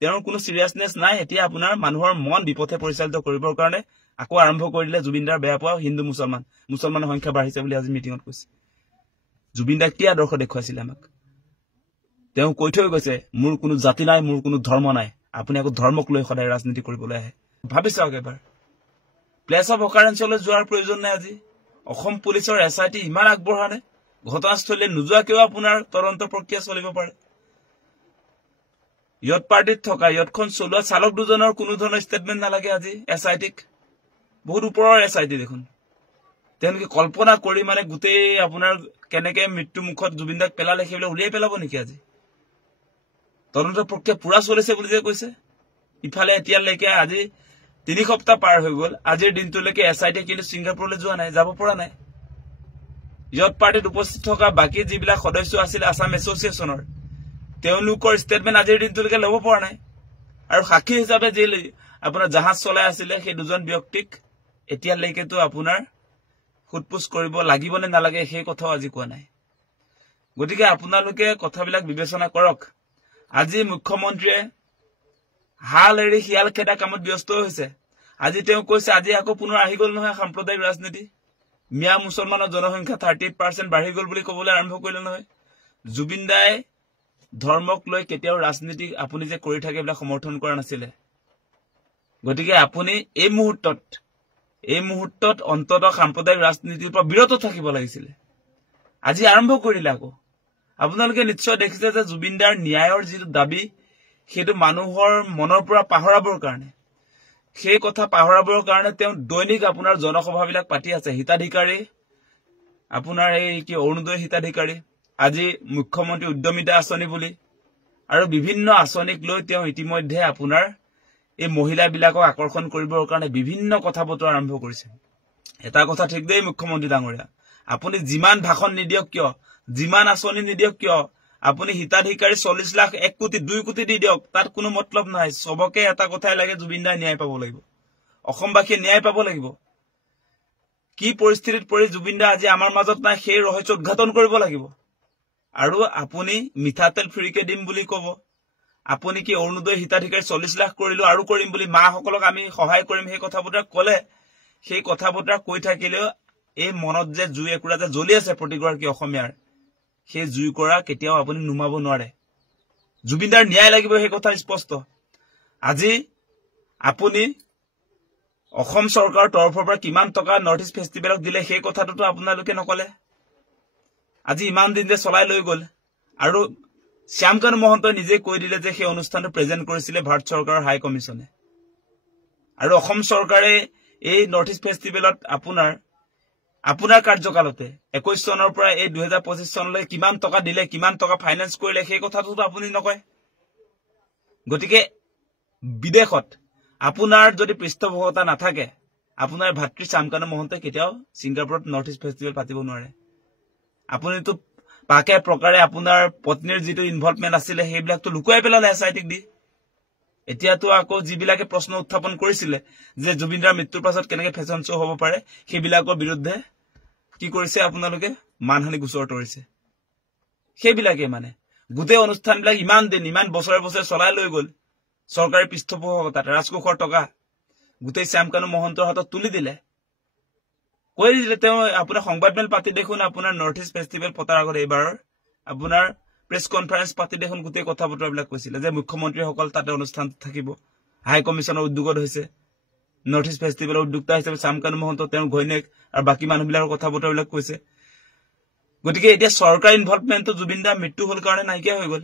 তেওঁৰ কোনো সিৰিয়াসনেস নাই এতিয়া আপোনাৰ মানুহৰ মন বিপথে পৰিচালিত কৰিবৰ কাৰণে আকৌ আৰম্ভ কৰি দিলে জুবিনদাৰ বেয়া পোৱা হিন্দু মুছলমানৰ সংখ্যা বাঢ়িছে বুলি আজি মিটিঙত কৈছে জুবিনদা কি আদৰ্শ দেখুৱাইছিল আমাক তেওঁ কৈ থৈ গৈছে মোৰ কোনো জাতি নাই মোৰ কোনো ধৰ্ম নাই আপুনি আকৌ ধৰ্মক লৈ সদায় ৰাজনীতি কৰিবলৈ আহে ভাবিছক এবাৰ প্লেস অফ অকাৰেন্সলৈ যোৱাৰ প্ৰয়োজন নাই আজি অসম পুলিচৰ এসআইটি ইমান আগবঢ়ানে ঘটনাস্থলীলৈ নোযোৱাকেও আপোনাৰ তদন্ত প্ৰক্ৰিয়া চলিব পাৰে ইয়ত পাৰ্টিত থকা ইয়তখন চলোৱা চালক দুজনৰ কোনো ধৰণৰ ষ্টেটমেন্ট নালাগে আজি এসআইটিক বহুত ওপৰৰ এসআইটি দেখোন তেওঁলোকে কল্পনা কৰি মানে গোটেই আপোনাৰ কেনেকে মৃত্যু মুখত জুবিনদাক পেলালে সেইবিলাক উলিয়াই পেলাব নেকি আজি তদন্ত প্ৰক্ৰিয়া পুৰা চলিছে বুলি যে কৈছে ইফালে এতিয়ালৈকে আজি 3 সপ্তাহ পাৰ হৈ গল আজিৰ দিনটোলৈকে এসআইটি কিন্তু ছিংগাপুৰলৈ যোৱা নাই যাব পৰা নাই ইয়ত পাৰ্টিত উপস্থিত থকা বাকি যিবিলাক সদস্য আছিল আসাম এছ'চিয়েশ্যনৰ তেওঁলোকৰ ষ্টেটমেন্ট আজিৰ দিনটোলৈকে ল'ব পৰা নাই আৰু সাক্ষী হিচাপে যে আপোনাৰ জাহাজ চলাই আছিল সেই দুজন ব্যক্তিক এতিয়ালৈকেতো আপোনাৰ খুটপুছ কৰিব লাগিব নে নালাগে সেই কথাও আজি কোৱা নাই গতিকে আপোনালোকে কথাবিলাক বিবেচনা কৰক আজি মুখ্যমন্ত্ৰীয়ে হাল এৰি হিয়াল খেদা কামত ব্যস্ত হৈছে আজি তেওঁ কৈছে আজি আকৌ পুনৰ আহি গল নহয় সাম্প্ৰদায়িক ৰাজনীতি মিয়া মুছলমানৰ জনসংখ্যা 38% বাঢ়ি গল বুলি ক'বলৈ আৰম্ভ কৰিলে নহয় জুবিনদাই ধৰ্মক লৈ কেতিয়াও ৰাজনীতি আপুনি যে কৰি থাকে এইবিলাক সমৰ্থন কৰা নাছিলে গতিকে আপুনি এই মুহূৰ্তত অন্তত সাম্প্ৰদায়িক ৰাজনীতিৰ পৰা বিৰত থাকিব লাগিছিল আজি আৰম্ভ কৰিলে আকৌ আপোনালোকে নিশ্চয় দেখিছে যে জুবিনদাৰ ন্যায়ৰ যিটো দাবী সেইটো মানুহৰ মনৰ পৰা পাহৰাবৰ কাৰণে সেই কথা পাহৰাবৰ কাৰণে তেওঁ দৈনিক আপোনাৰ জনসভাবিলাক পাতি আছে হিতাধিকাৰী আপোনাৰ এই কি অৰুণোদয় হিতাধিকাৰী আজি মুখ্যমন্ত্ৰী উদ্যমিতা আঁচনি বুলি আৰু বিভিন্ন আঁচনিক লৈ তেওঁ ইতিমধ্যে আপোনাৰ এই মহিলাবিলাকক আকৰ্ষণ কৰিবৰ কাৰণে বিভিন্ন কথা বতৰা আৰম্ভ কৰিছে এটা কথা ঠিক দেই মুখ্যমন্ত্ৰী ডাঙৰীয়া আপুনি যিমান ভাষণ নিদিয়ক কিয় যিমান আঁচনি নিদিয়ক কিয় আপুনি হিতাধিকাৰী 40 লাখ 1 কোটি 2 কোটি দি দিয়ক তাত কোনো মতলব নাই সবকে এটা কথাই লাগে জুবিনদাই ন্যায় পাব লাগিব অসমবাসীয়ে ন্যায় পাব লাগিব কি পৰিস্থিতিত পৰি জুবিনদা আজি আমাৰ মাজত নাই সেই ৰহস্য উদ্ঘাটন কৰিব লাগিব আৰু আপুনি মিঠাতেল ফ্ৰীকে দিম বুলি ক'ব আপুনি কি অৰুণোদয় হিতাধিকাৰী 40 লাখ কৰিলো আৰু কৰিম বুলি মাসকলক আমি সহায় কৰিম সেই কথা বতৰা ক'লে সেই কথা বতৰা কৈ থাকিলেও এই মনত যে জুই একুৰা যে জ্বলি আছে প্ৰতিগৰাকী অসমীয়াৰ সেই জুই কৰা কেতিয়াও আপুনি নুমাব নোৱাৰে জুবিনদাৰ ন্যায় লাগিব সেই কথা স্পষ্ট আজি আপুনি অসম চৰকাৰৰ তৰফৰ পৰা কিমান টকা নৰ্থ ইষ্ট ফেষ্টিভেলক দিলে সেই কথাটো আপোনালোকে নকলে আজি ইমান দিন যে চলাই লৈ গল আৰু শ্যামকানু মহন্ত নিজে কৈ দিলে যে সেই অনুষ্ঠানটো প্ৰেজেন্ট কৰিছিল ভাৰত চৰকাৰৰ হাই কমিছনে আৰু অসম চৰকাৰে এই নৰ্থ ইষ্ট ফেষ্টিভেলত আপোনাৰ কাৰ্যকালতে 21 চনৰ পৰা এই 2025 চনলৈ কিমান টকা দিলে কিমান টকা ফাইনান্স কৰিলে সেই কথাটো আপুনি নকয় গতিকে বিদেশত আপোনাৰ যদি পৃষ্ঠপোষকতা নাথাকে আপোনাৰ ভাতৃ শ্যামকানু মহন্তে কেতিয়াও ছিংগাপুৰত নৰ্থ ইষ্ট ফেষ্টিভেল পাতিব নোৱাৰে আপুনিতো পাকে প্ৰকাৰে আপোনাৰ পত্নীৰ যিটো ইনভলভমেন্ট আছিল সেইবিলাকটো লুকুৱাই পেলালে এসআইটিক দি এতিয়াতো আকৌ যিবিলাকে প্ৰশ্ন উত্থাপন কৰিছিল যে জুবিনদাৰ মৃত্যুৰ পাছত কেনেকৈ ফেশ্বন শ্ব' হ'ব পাৰে সেইবিলাকৰ বিৰুদ্ধে কি কৰিছে আপোনালোকে মানহানি গোচৰ তৰিছে সেইবিলাকে মানে গোটেই অনুষ্ঠানবিলাক ইমান বছৰে বছৰে চলাই লৈ গল চৰকাৰী পৃষ্ঠপোষকতাত ৰাজকোষৰ টকা গোটেই শ্যামকানু মহন্তৰ হাতত তুলি দিলে কৈ দিলে তেওঁ আপোনাৰ সংবাদমেল পাতি দেখোন আপোনাৰ নৰ্থ ইষ্ট ফেষ্টিভেল পতাৰ আগত এইবাৰৰ আপোনাৰ প্ৰেছ কনফাৰেন্স পাতি দেখোন গোটেই কথা বতৰাবিলাক কৈছিল যে মুখ্যমন্ত্ৰীসকল তাতে অনুষ্ঠান থাকিব হাই কমিছনৰ উদ্যোগত হৈছে নৰ্থ ইষ্ট ফেষ্টিভেলৰ উদ্যোক্তা হিচাপে শ্যামকানু মহন্ত তেওঁৰ ঘৈণীয়েক আৰু বাকি মানুহবিলাকৰ কথা বতৰাবিলাক কৈছে গতিকে এতিয়া চৰকাৰী ইনভলভমেন্টটো জুবিনদাৰ মৃত্যু হল কাৰণে নাইকিয়া হৈ গল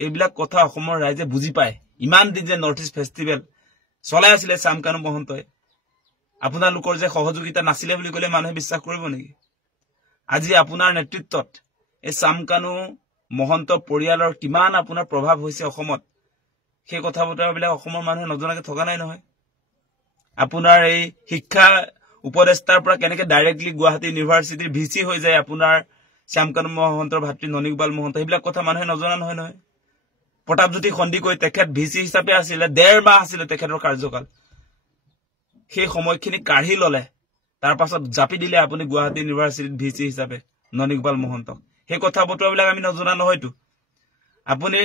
এইবিলাক কথা অসমৰ ৰাইজে বুজি পায় ইমান দিন যে নৰ্থ ইষ্ট ফেষ্টিভেল চলাই আছিল শ্যামকানু মহন্তই আপোনালোকৰ যে সহযোগিতা নাছিলে বুলি ক'লে মানুহে বিশ্বাস কৰিব নেকি আজি আপোনাৰ নেতৃত্বত এই শ্যামকানু মহন্ত পৰিয়ালৰ কিমান আপোনাৰ প্ৰভাৱ হৈছে অসমত সেই কথা বতৰাবিলাক অসমৰ মানুহে নজনাকে থকা নাই নহয় আপোনাৰ এই শিক্ষা উপদেষ্টাৰ পৰা কেনেকে ডাইৰেক্টলি গুৱাহাটী ইউনিভাৰ্চিটিৰ ভিসি হৈ যায় আপোনাৰ শ্যামকানু মহন্তৰ ভাতৃ ননিকবাল মহন্ত সেইবিলাক কথা মানুহে নজনা নহয় প্ৰতাপজ্যোতি সন্দিকৈ তেখেত ভিসি হিচাপে আছিল 1.5 মাহ আছিল তেখেতৰ কাৰ্যকাল সেই সময়খিনি কাঢ়ি ললে তাৰ পাছত জাপি দিলে আপুনি গুৱাহাটী ইউনিভাৰ্চিটিৰ ভিসি হিচাপে ননিকবাল মহন্তক সেই কথা বতৰাবিলাক আমি নজনা নহয়তো আপুনি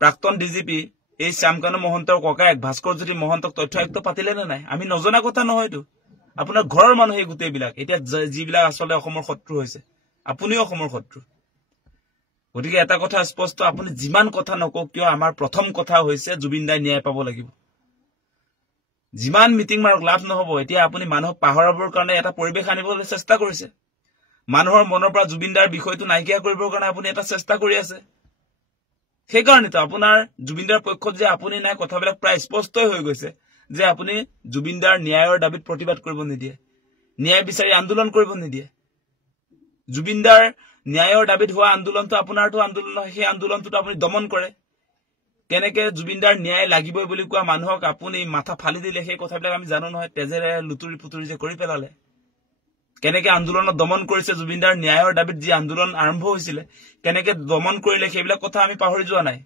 প্ৰাক্তন ডিজিপি এই শ্যামকানু মহন্তৰ ককায়েক ভাস্কৰজ্যোতি মহন্তক তথ্য আয়ুক্ত পাতিলে নে নাই আমি নজনা কথা নহয়তো আপোনাৰ ঘৰৰ মানুহে গোটেইবিলাক এতিয়া যিবিলাক আচলতে অসমৰ শত্ৰু হৈছে আপুনিও অসমৰ শত্ৰু গতিকে এটা কথা স্পষ্ট আপুনি যিমান কথা নকওক কিয় আমাৰ প্ৰথম কথা হৈছে জুবিন দাই ন্যায় পাব লাগিব যিমান মিটিং মাৰক লাভ নহব এতিয়া আপুনি মানুহক পাহৰাবৰ কাৰণে এটা পৰিবেশ আনিবলৈ চেষ্টা কৰিছে মানুহৰ মনৰ পৰা জুবিন দাৰ বিষয়টো নাইকিয়া কৰিবৰ কাৰণে আপুনি এটা চেষ্টা কৰি আছে সেইকাৰণে তো আপোনাৰ জুবিন দাৰ পক্ষত যে আপুনি নাই কথাবিলাক প্ৰায় স্পষ্টই হৈ গৈছে যে আপুনি জুবিন দাৰ ন্যায়ৰ দাবীত প্ৰতিবাদ কৰিব নিদিয়ে ন্যায় বিচাৰি আন্দোলন কৰিব নিদিয়ে জুবিন দাৰ ন্যায়ৰ দাবীত হোৱা আন্দোলনটো আপোনাৰটো আন্দোলন নহয় সেই আন্দোলনটো আপুনি দমন কৰে কেনেকে জুবিন দাৰ ন্যায় লাগিবই বুলি কোৱা মানুহক আপুনি মাথা ফালি দিলে সেই কথাবিলাক আমি জানো নহয় তেজেৰে লুতুৰি পুতুৰি যে কৰি পেলালে কেনেকে আন্দোলনত দমন কৰিছে জুবিন দাৰ ন্যায়ৰ দাবীত যি আন্দোলন আৰম্ভ হৈছিল কেনেকে দমন কৰিলে সেইবিলাক কথা আমি পাহৰি যোৱা নাই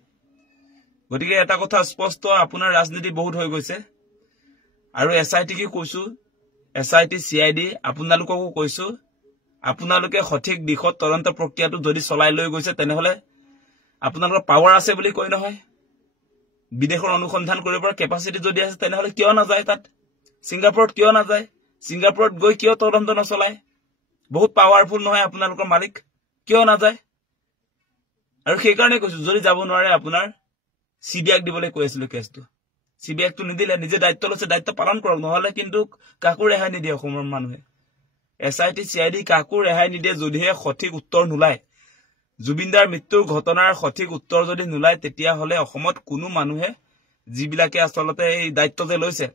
গতিকে এটা কথা স্পষ্ট আপোনাৰ ৰাজনীতি বহুত হৈ গৈছে আৰু এসআইটি কি কৈছো এসআইটি সিআইডি আপোনালোককো কৈছো আপোনালোকে সঠিক দিশত তদন্ত প্ৰক্ৰিয়াটো যদি চলাই লৈ গৈছে তেনেহলে আপোনালোকৰ পাৱাৰ আছে বুলি কয় নহয় বিদেশৰ অনুসন্ধান কৰিবৰ কেপাসিটি যদি আছে তেনেহলে কিয় নাযায় তাত সিঙ্গাপুৰত কিয় নাযায় সিঙ্গাপুৰত গৈ কিয় তদন্ত নচলায় বহুত পাৱাৰফুল নহয় আপোনালোকৰ মালিক কিয় নাযায় আৰু সেই কাৰণে কৈছো যদি যাব নোৱাৰে আপোনাৰ সিবিআইক দিবলৈ কৈ আছিল কেছটো সিবিআইক তো নিদিলে নিজে দায়িত্ব লৈছে দায়িত্ব পালন কৰক নহলে কিন্তু কাকো ৰেহাই নিদিয়ে অসমৰ মানুহে এসআইটি সিআইডি কাকো ৰেহাই নিদিয়ে যদিহে সঠিক উত্তৰ নোলায় জুবিনদাৰ মৃত্যুৰ ঘটনাৰ সঠিক উত্তৰ যদি নোলায় তেতিয়া হলে অসমত কোনো মানুহে যিবিলাকে আচলতে এই দায়িত্ব যে লৈছে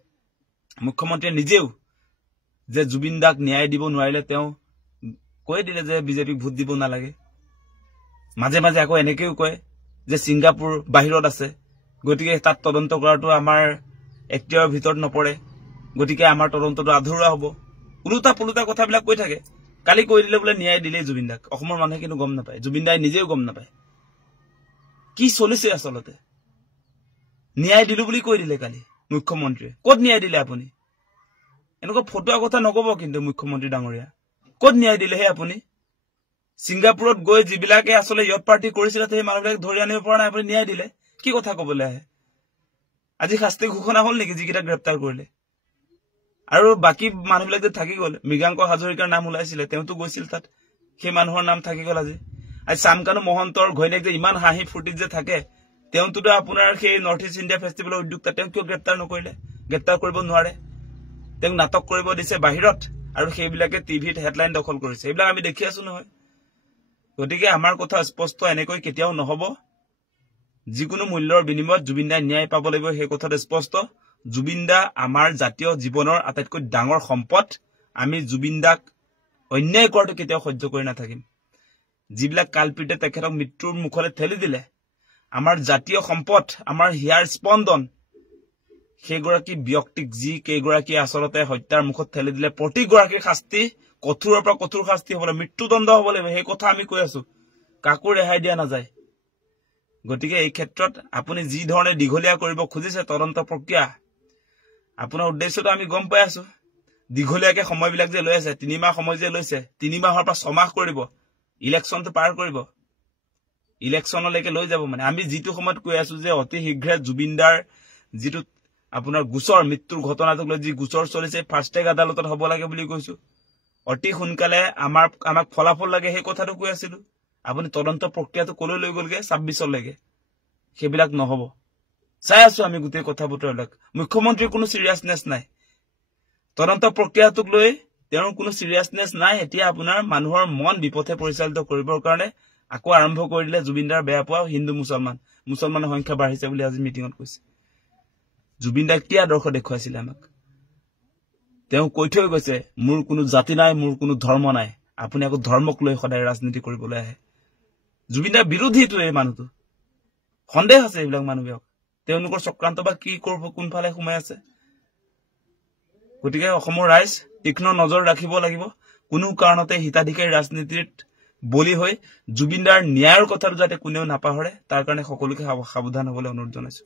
মুখ্যমন্ত্ৰীয়ে নিজেও যে জুবিনদাক ন্যায় দিব নোৱাৰিলে তেওঁ কৈ দিলে যে বিজেপিক ভোট দিব নালাগে মাজে মাজে আকৌ এনেকেও কয় যে সিঙ্গাপুৰ বাহিৰত আছে গতিকে তাত তদন্ত কৰাটো আমাৰ এক্টিৰৰ ভিতৰত নপৰে গতিকে আমাৰ তদন্তটো আধৰুৱা হ'ব উলুটা পুলুটা কথাবিলাক কৈ থাকে কালি কৈ দিলে বোলে ন্যায় দিলে জুবিনদাক অসমৰ মানুহে কিন্তু গম নাপায় জুবিনদাই নিজেও গম নাপায় কি চলিছে আচলতে ন্যায় দিলু বুলি কৈ দিলে কালি মুখ্যমন্ত্ৰীয়ে ক'ত ন্যায় দিলে আপুনি এনেকুৱা ফটোৱা কথা নকব কিন্তু মুখ্যমন্ত্ৰী ডাঙৰীয়া ক'ত ন্যায় দিলে হে আপুনি সিঙ্গাপুৰত গৈ যিবিলাকে আসলে ইয়ত পাৰ্টি কৰিছিল সেই মানুহবিলাক ধৰি আনিব পৰা নাই আপুনি ন্যায় দিলে কি কথা কবলৈ আহে আজি শাস্তি ঘোষণা হল নেকি যিকেইটা গ্ৰেপ্তাৰ কৰিলে আৰু বাকি মানুহবিলাক যে থাকি গল মৃগাংক হাজৰিকাৰ নাম ওলাইছিল তেওঁতো গৈছিল তাত সেই মানুহৰ নাম থাকি গল আজি শ্যামকানু মহন্তৰ ঘৈণীয়েক যে ইমান হাঁহি ফুৰ্তিত যে থাকে তেওঁতো আপোনাৰ সেই নৰ্থ ইষ্ট ইণ্ডিয়া ফেষ্টিভেলৰ উদ্যোক্তা তেওঁ কিয় গ্ৰেপ্তাৰ নকৰিলে গ্ৰেপ্তাৰ কৰিব নোৱাৰে তেওঁক নাটক কৰিব দিছে বাহিৰত আৰু সেইবিলাকে টিভিত হেডলাইন দখল কৰিছে এইবিলাক আমি দেখি আছো নহয় গতিকে আমাৰ কথা স্পষ্ট এনেকৈ কেতিয়াও নহব যিকোনো মূল্যৰ বিনিময়ত জুবিনদাই ন্যায় পাব লাগিব সেই কথাটো স্পষ্ট জুবিনদা আমাৰ জাতীয় জীৱনৰ আটাইতকৈ ডাঙৰ সম্পদ আমি জুবিনদাক অন্যায় কৰাটো কেতিয়াও সহ্য কৰি নাথাকিম যিবিলাক কালপিতে তেখেতক মৃত্যুৰ মুখলৈ ঠেলি দিলে আমাৰ জাতীয় সম্পদ আমাৰ হিয়াৰ স্পন্দন সেইগৰাকী ব্যক্তিক যি কেইগৰাকী আচলতে হত্যাৰ মুখত ঠেলি দিলে প্ৰতিগৰাকীৰ শাস্তি কঠোৰৰ পৰা কঠোৰ শাস্তি হ'ব লাগিব মৃত্যুদণ্ড হ'ব লাগিব সেই কথা আমি কৈ আছো কাকো ৰেহাই দিয়া নাযায় গতিকে এই ক্ষেত্ৰত আপুনি যি ধৰণে দীঘলীয়া কৰিব খুজিছে তদন্ত প্ৰক্ৰিয়া আপোনাৰ উদ্দেশ্যটো আমি গম পাই আছো দীঘলীয়াকে সময়বিলাক যে লৈ আছে 3 মাহ সময় যে লৈছে 3 মাহৰ পৰা 6 মাহ কৰিব ইলেকশ্যনটো পাৰ কৰিব ইলেকশ্যনলৈকে লৈ যাব মানে আমি যিটো সময়ত কৈ আছো যে অতি শীঘ্ৰে জুবিনদাৰ যিটো আপোনাৰ গোচৰ মৃত্যুৰ ঘটনাটোক লৈ যি গোচৰ চলিছে ফাৰ্ষ্ট ট্ৰেক আদালতত হ'ব লাগে বুলি কৈছো অতি সোনকালে আমাক ফলাফল লাগে সেই কথাটো কৈ আছিলো আপুনি তদন্ত প্ৰক্ৰিয়াটো কলৈ লৈ গলগে 26 লৈকে সেইবিলাক নহব চাই আছো আমি গোটেই কথা বতৰাবিলাক মুখ্যমন্ত্ৰীৰ কোনো সিৰিয়াসনেছ নাই তদন্ত প্ৰক্ৰিয়াটোক লৈ তেওঁৰ কোনো সিৰিয়াসনেছ নাই এতিয়া আপোনাৰ মানুহৰ মন বিপথে পৰিচালিত কৰিবৰ কাৰণে আকৌ আৰম্ভ কৰিলে জুবিনদাৰ বেয়া পোৱা হিন্দু মুছলমানৰ সংখ্যা বাঢ়িছে বুলি আজি মিটিঙত কৈছে জুবিনদাৰ কি আদৰ্শ দেখুৱাইছিল আমাক তেওঁ কৈ থৈ গৈছে মোৰ কোনো জাতি নাই মোৰ কোনো ধৰ্ম নাই আপুনি আকৌ ধৰ্মক লৈ সদায় ৰাজনীতি কৰিবলৈ আহে জুবিনদাৰ বিৰোধীটো এই মানুহটো সন্দেহ আছে এইবিলাক মানুহবিলাক তেওঁলোকৰ চক্ৰান্ত বা কি কৰিব কোনফালে সোমাই আছে গতিকে অসমৰ ৰাইজ তীক্ষ্ণ নজৰ ৰাখিব লাগিব কোনো কাৰণতে হিতাধিকাৰী ৰাজনীতিত বলি হৈ জুবিনদাৰ ন্যায়ৰ কথাটো যাতে কোনেও নাপাহৰে তাৰ কাৰণে সকলোকে সাৱধান হ'বলৈ অনুৰোধ জনাইছো